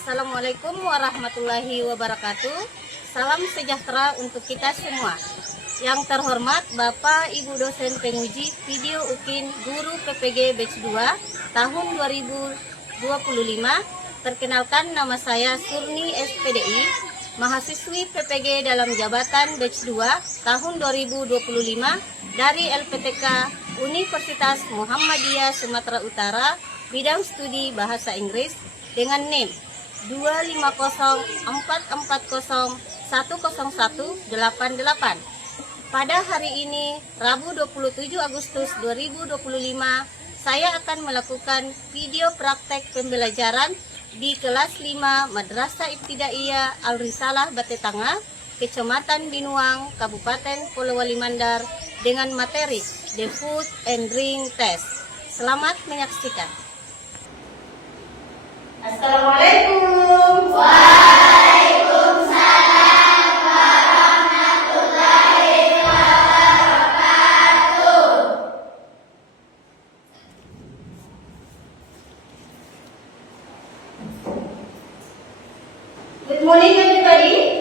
Assalamualaikum warahmatullahi wabarakatuh. Salam sejahtera untuk kita semua. Yang terhormat Bapak Ibu dosen penguji video UKIN Guru PPG Batch 2 tahun 2025. Perkenalkan, nama saya Surni SPDI, mahasiswi PPG dalam jabatan Batch 2 tahun 2025 dari LPTK Universitas Muhammadiyah Sumatera Utara, bidang studi bahasa Inggris dengan NIM 25044010188. Pada hari ini, Rabu 27 Agustus 2025, saya akan melakukan video praktek pembelajaran di kelas 5 Madrasah Ibtidaiyah Al-Risalah Batetanga, Kecamatan Binuang, Kabupaten Polewali Mandar dengan materi The Food and Drink Test. Selamat menyaksikan. Assalamualaikum. Waalaikumsalam warahmatullahi wabarakatuh. Good morning, everybody.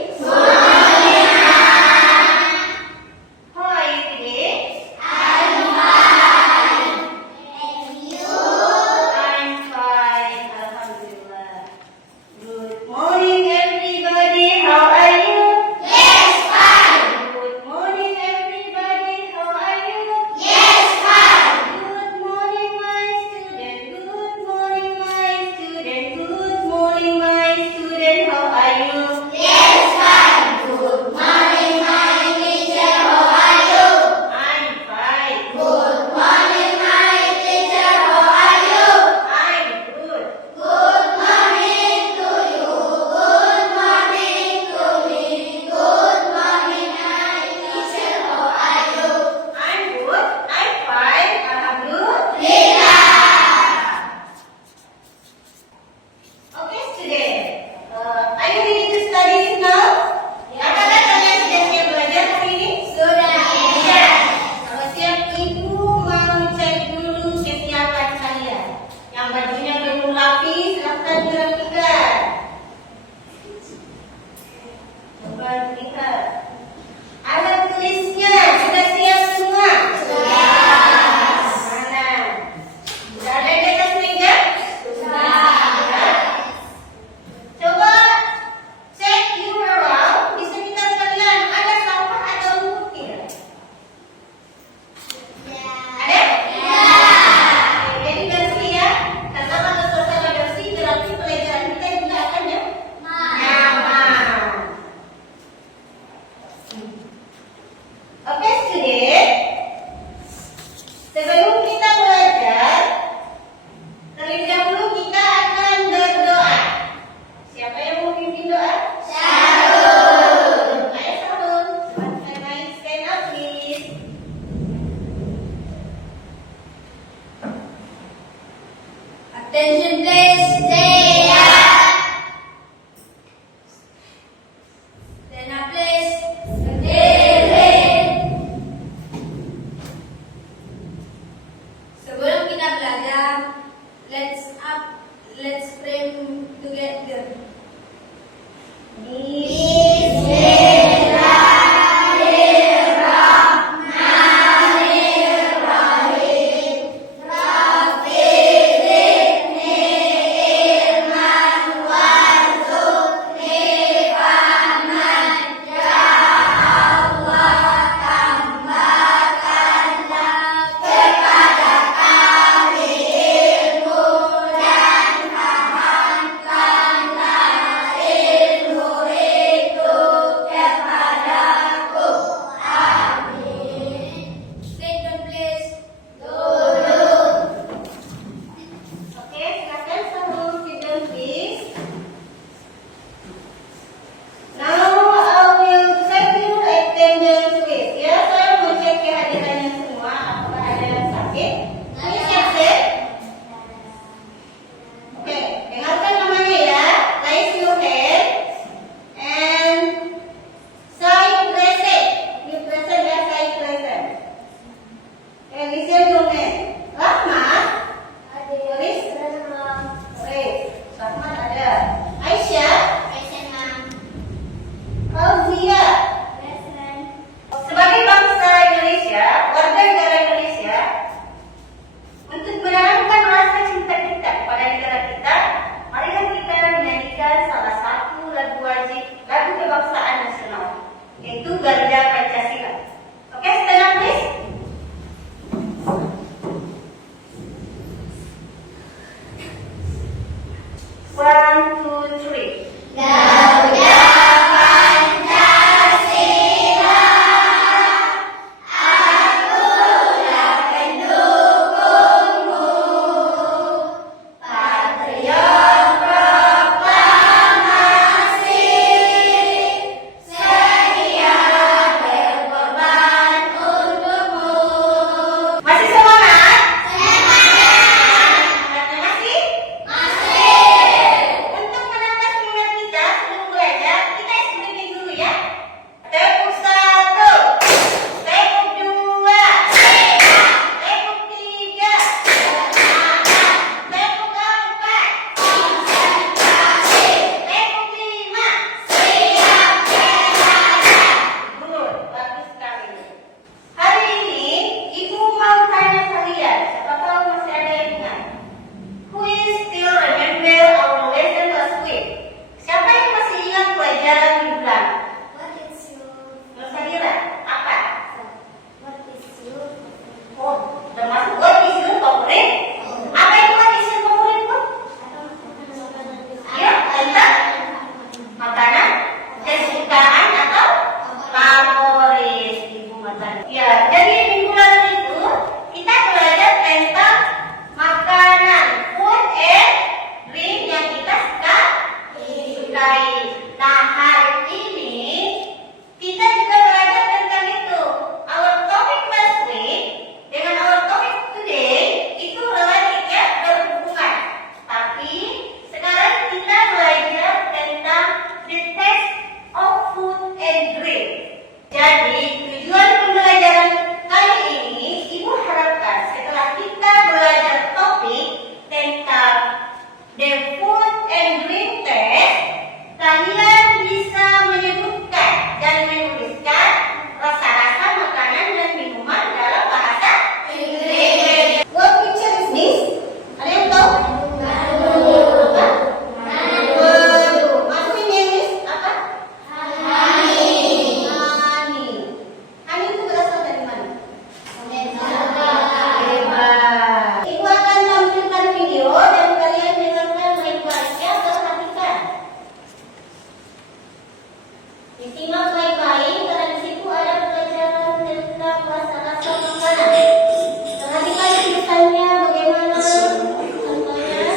Baik. Nah, hari ini kita juga belajar tentang itu. Our topic last week dengan our topic today itu related ya, berhubungan. Tapi sekarang kita belajar tentang the taste of food and drink. Jadi tujuan pembelajaran kali ini Ibu harapkan setelah kita belajar topik tentang the food and drink test, kalian bisa menyebutkan dan menuliskan rasa-rasa makanan dan minuman dalam bahasa Inggris. What picture is this? Ada yang tahu? Apa? Maksudnya Inggris apa? Honey. Honey itu berasal dari mana? Hebat. Ibu akan tampilkan video dan kalian dengarkan baik-baiknya, perhatikan. Disimak baik-baik karena di situ ada pelajaran tentang rasa-rasa makanan. Perhatikan tulisannya bagaimana contohnya.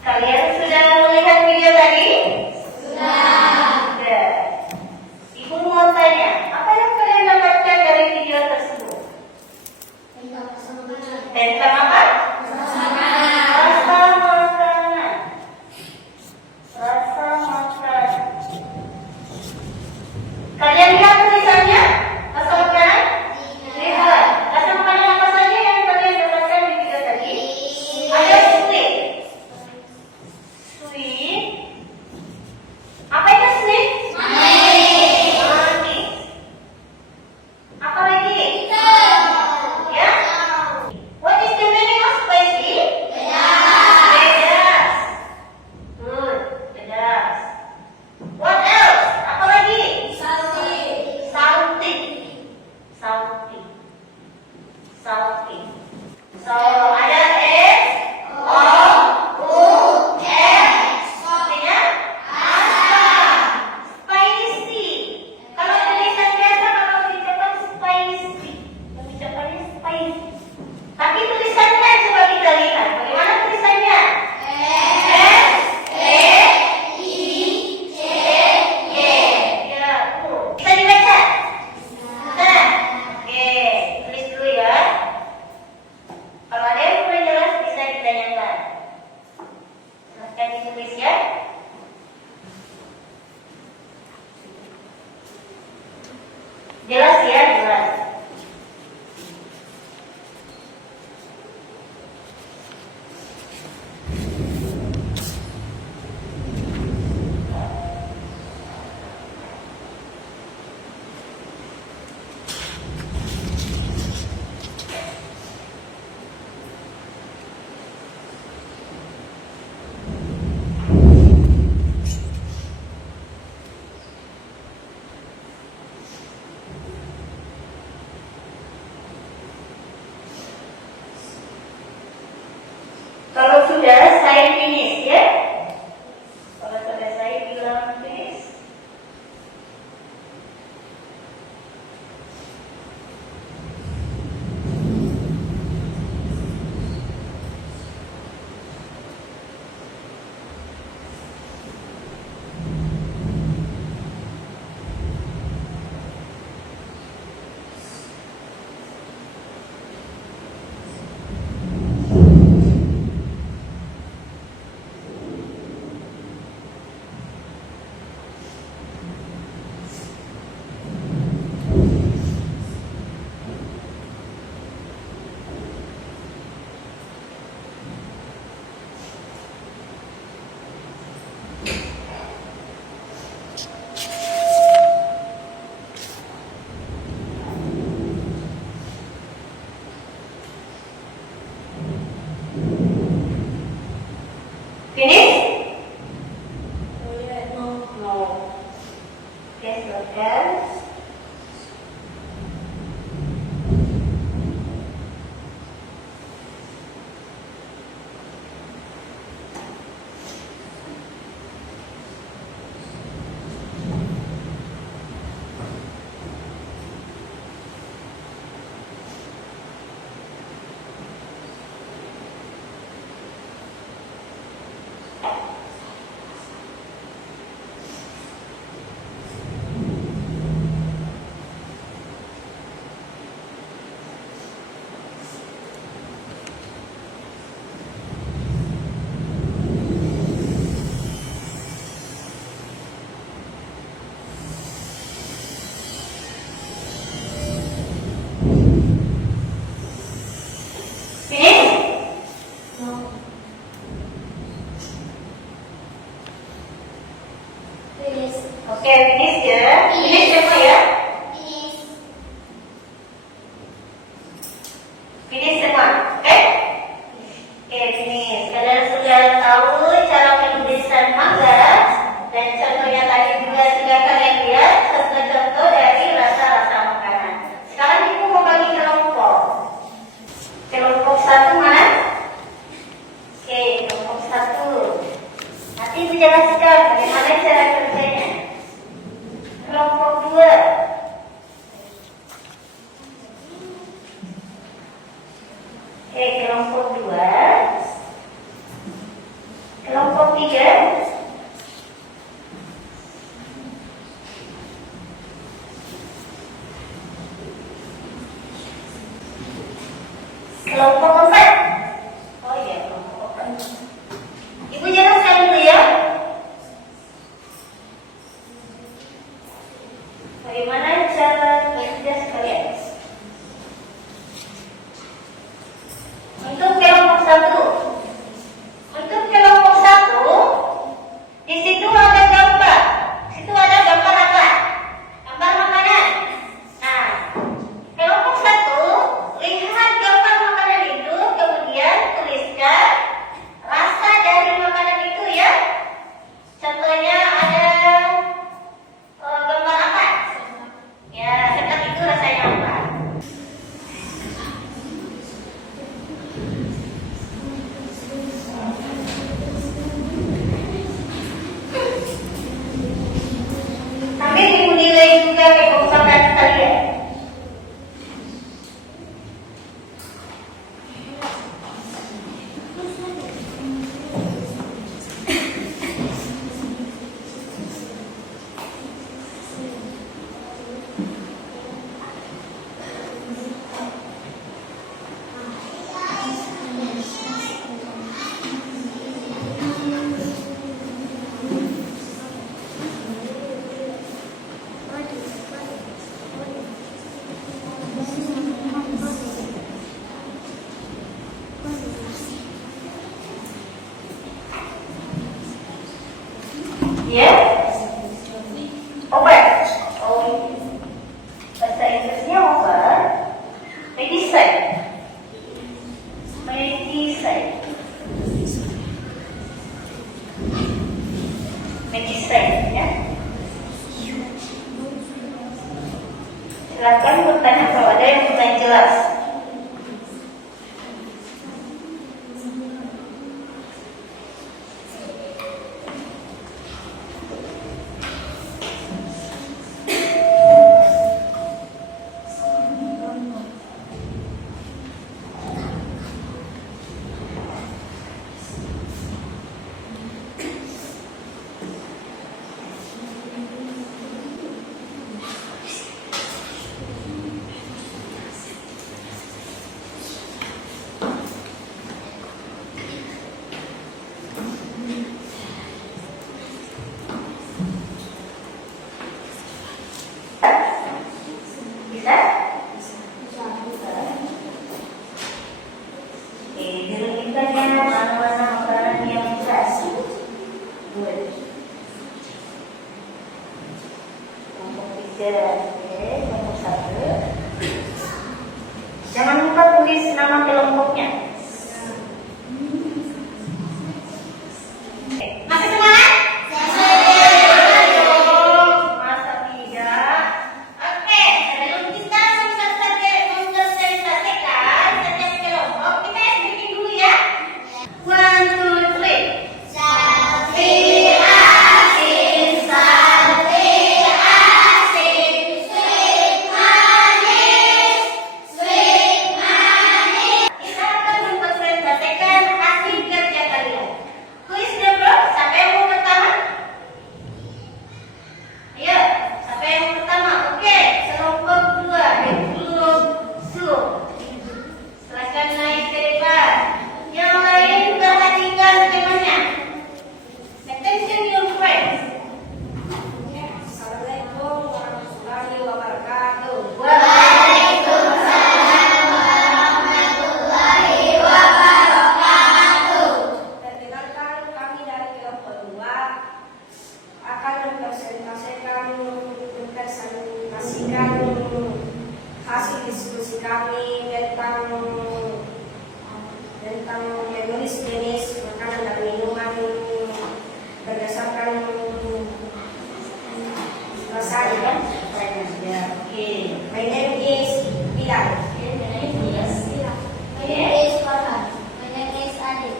Kalian sudah melihat video tadi? Sudah. Ibu mau tanya, apa yang kalian dapatkan dari video tersebut? Tentang apa? Rasa makanan. Rasa makanan. Kalian lihat tulisannya? Rasa makanan? Lihat. Rasa makanan apa saja yang kalian dapatkan di video tadi? Ada sweet. Sweet. Apa itu sweet? Manis. Apa lagi? Ya? What is the meaning of spicy? Pedas. Good. Pedas. What else? Apa lagi? Salty. So ada S O U S. Artinya asam. Spicy. Kalau tulisan biasa kalau diucapkan spicy, ucapannya spicy. Tapi tulisannya coba kita lihat. Bagaimana tulisannya? S E I C Y. Ya, tuh. Bisa dibaca? Bisa. Oke, tulis dulu ya. Kalau ada yang kurang jelas bisa ditanyakan. Silahkan ditulis ya. Jelas ya, jelas. Oke, kelompok 2. Kelompok 3. Kelompok 4. Oh iya, kelompok 4. Ibu jelaskan dulu ya. Bagaimana cara kerja sekalian? Untuk kelompok 1. Untuk kelompok 1, di situ ada gambar. Di situ ada gambar apa? Gambar makanan. Nah, kelompok 1, lihat gambar makanan itu, kemudian tuliskan rasa dari makanan itu ya. Contohnya ada gambar apa? Ya, seperti itu rasanya apa? Sambil ibu nilai juga kekompakan kalian. Ya, obat. Oh, bahasa Inggrisnya obat. Medicine. Medicine. Medicine, ya. Silakan bertanya kalau ada yang kurang jelas. Bisa? Oke, dirugikannya mana-mana makanan yang keras. Good. Kelompok 3, oke, kelompok 1. Jangan lupa tulis nama kelompoknya. Masih semangat? Hasil diskusi kami tentang jenis makanan dan minuman berdasarkan rasanya kan? Ya, oke. My name is Pilar. My name is Farhan. My name is Adi.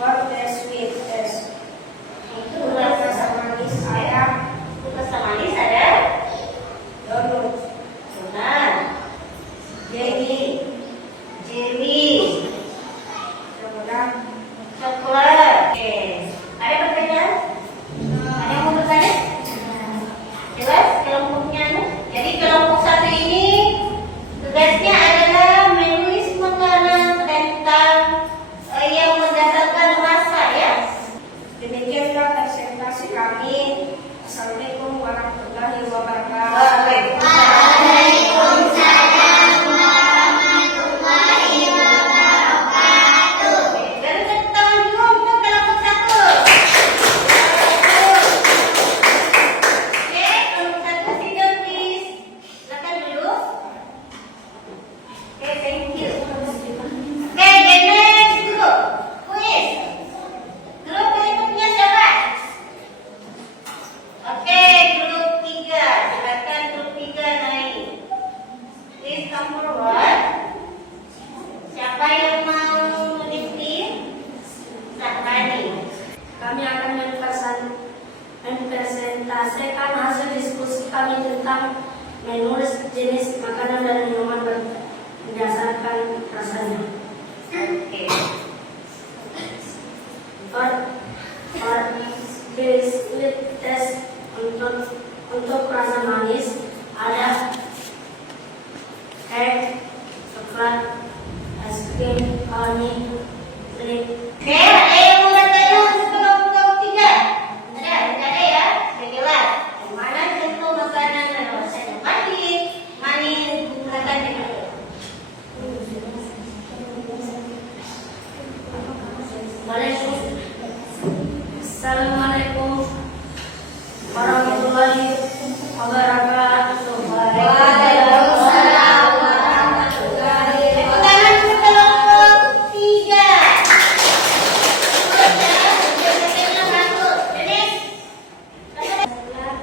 What is sweet is? Itu rasa manis ada. Rasa manis ada. Donut. Jelly. Siapa yang mau memimpin? Sahrani. Kami akan mempresentasikan hasil diskusi kami tentang menulis jenis makanan dan minuman berdasarkan rasanya. Oke. Split test untuk rasa manis ada cake, coklat, es krim, honey, flip. Oke, ada yang mau bertanya sebelum top 3? Ada ya? Jelas. Mana contoh makanan yang rasanya manis, gunakan dengan Assalamualaikum warahmatullahi wabarakatuh. Waalaikumsalam warahmatullahi wabarakatuh. Tangan ke kelompok 3.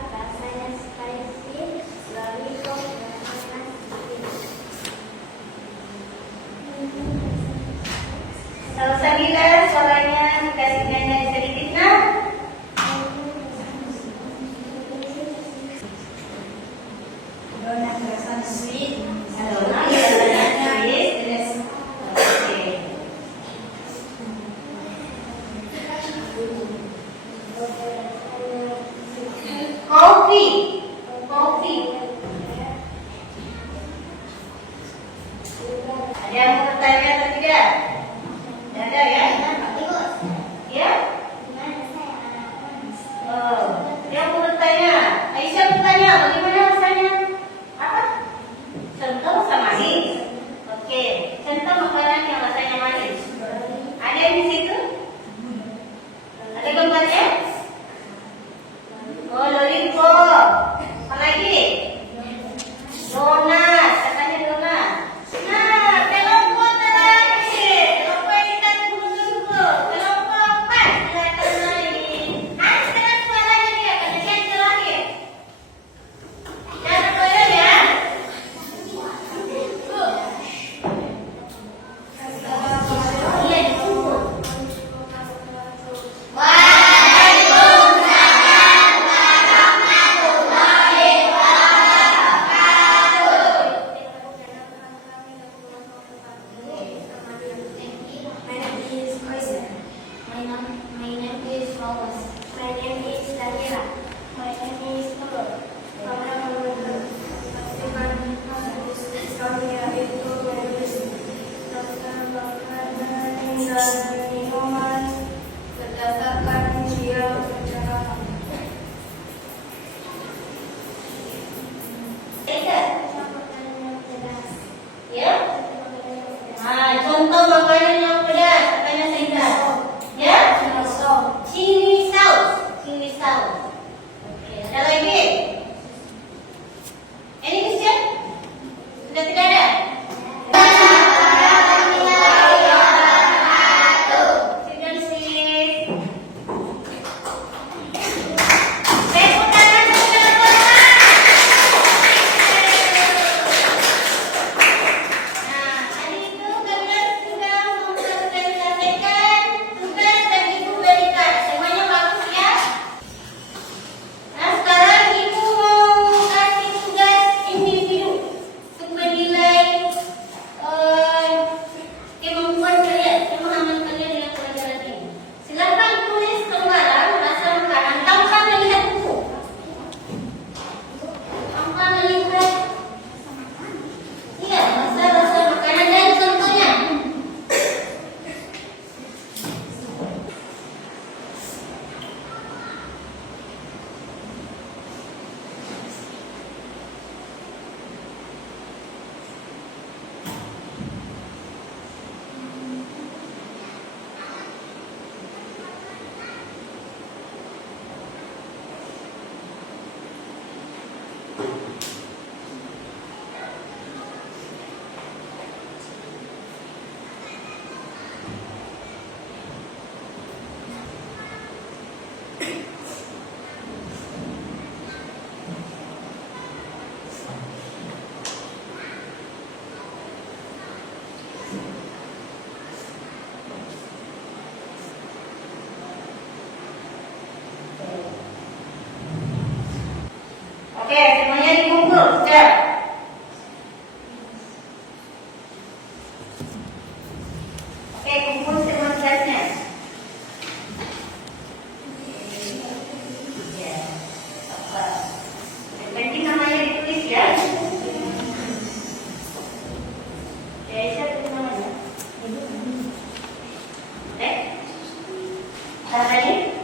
Rasanya spicy, lollipop, Salsabila suaranya dikasih nyanyi sedikit nah. donat rasanya sweet, Donat rasanya sweet. Oke. Kopi. Ada yang mau bertanya atau tidak? Tidak ada ya? Ya? Oh, yang mau bertanya? Aisyah bertanya, bagaimana rasanya? Apa? Contoh rasa manis. Oke, contoh makanan yang rasanya manis. Ada yang di situ? Ada gambarnya? Oh, lollipop. Apa lagi? Donat, katanya donat. Nah, kelompok terakhir. Kelompok yang kita tunggu-tunggu. Kelompok 4. Silakan lagi. Sekarang suaranya dia, karena dia yang terakhir. Jangan goyang ya. Iya, ditunggu. Berdasarkan dia percakapan. Ya. Nah, contoh makanan yang pedas, katanya Sehingga. Ya? Chili sauce. Oke, ada lagi? Ini Christian? Sudah tidak ada? Children, please. Tepuk tangan secara hormat. Nah, tadi itu kalian sudah membuat Semuanya dikumpul, sudah. Oke, kumpul semua tugasnya. Ya, apa? Yang penting namanya ditulis ya. Ya, siapa namanya? Tadi?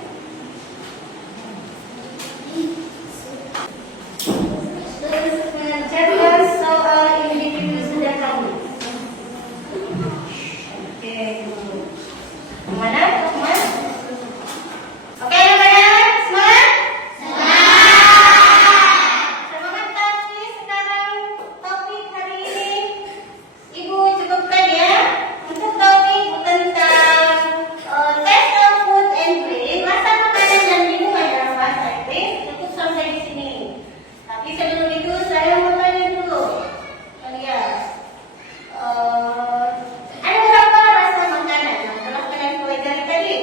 Mengerjakan soal individu sudah kamu. Oke, mana? Semangat? Oke, anak-anak, semangat? Semangat, tapi sekarang topik hari ini Ibu cukupkan ya. Untuk topik tentang taste of food and drink, rasa makanan dan minuman dalam bahasa Inggris cukup sampai di sini. Tapi sebelum itu saya mau tanya dulu kalian, ada berapa rasa makanan yang telah kalian pelajari tadi?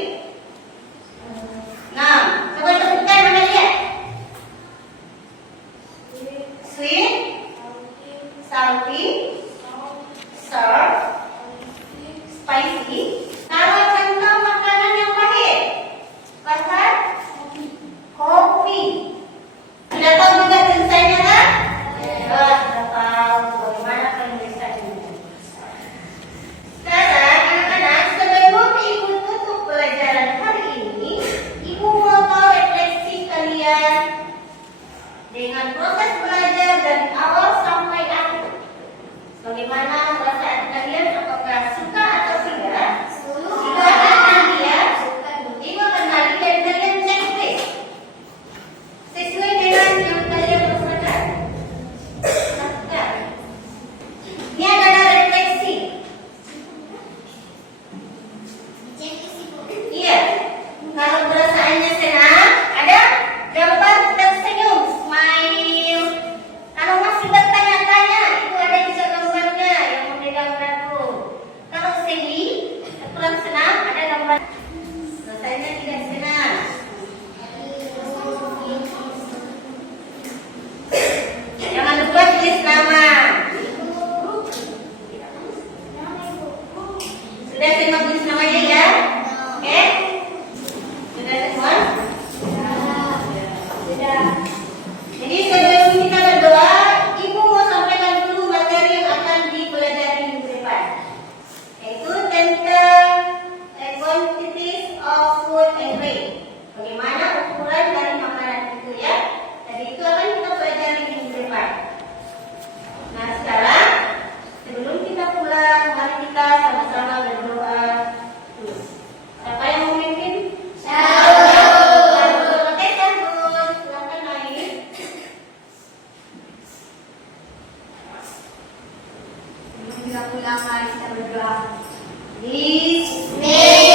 Nah, coba sebutkan nama dia. Sweet, salty, sour, spicy. Kalau contoh makanan yang pahit, bahkan kopi. Sudah tahu juga tulisannya kan? Sudah tahu bagaimana penulisannya. Sekarang anak-anak, sebelum Ibu tutup pelajaran hari ini, Ibu mau tahu refleksi kalian dengan proses belajar dari awal sampai akhir. Bagaimana perasaan kalian? Apakah suka atau tidak? Jika nanti ya, Ibu akan balik dan kalian checklist sesuai dengan yang kalian rasakan. Lakukan. Ini adalah refleksi. Iya. Kalau perasaannya senang, ada gambar tersenyum, smile. Kalau masih bertanya-tanya, itu ada juga gambarnya yang memegang batu. Kalau sedih, kurang senang, ada gambar. Rasanya tidak senang. Jangan lupa tulis nama. Sudah semua tulis namanya ya? Oke? Sudah semua? Sudah. Jadi sebelum kita berdoa, Ibu mau sampaikan dulu materi yang akan dipelajari minggu depan, yaitu tentang quantities of food and drink. Bagaimana ukuran dari makanan itu ya? Jadi itu akan kita pelajari minggu depan. Nah sekarang sebelum kita pulang, mari kita sama-sama berdoa dulu. Siapa yang mau memimpin? Oke, Santun, silakan naik. Sebelum kita pulang, mari kita berdoa. Bismillah.